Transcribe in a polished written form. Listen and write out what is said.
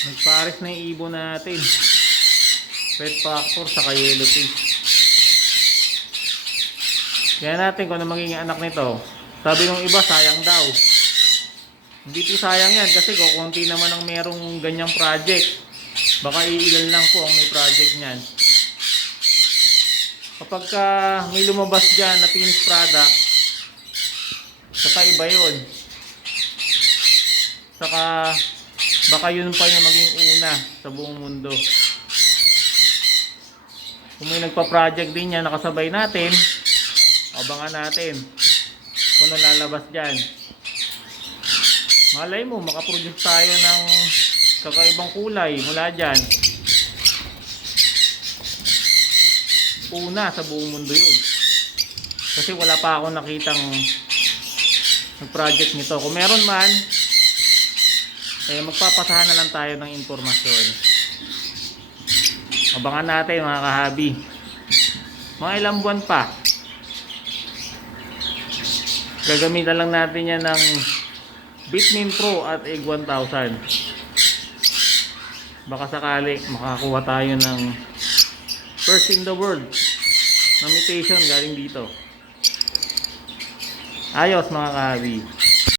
Nagpares na yung ibon natin. Red Factor saka Yellow Pig. Kaya natin kung ano magiging anak nito. Sabi nung iba sayang daw. Hindi po sayang yan kasi kukunti naman ang merong ganyang project. Baka iilan lang po ang may project niyan. Kapag may lumabas dyan na finished product, saka iba yun. Saka baka yun pa yung maging una sa buong mundo. Kung may nagpa-project din yan nakasabay natin, abangan natin kung ano lalabas dyan. Malay mo makaproduce tayo ng kakaibang kulay mula dyan. Una sa buong mundo yun. Kasi wala pa akong nakitang nag-project nito. Kung meron man, magpapasahan na lang tayo ng impormasyon. Abangan natin mga kahabi. Mga ilang buwan pa. Gagamitan lang natin yan ng Bitmin Pro at Egg 1000. Baka sakali makakuha tayo ng first in the world na mutation galing dito. Ayos mga kahabi.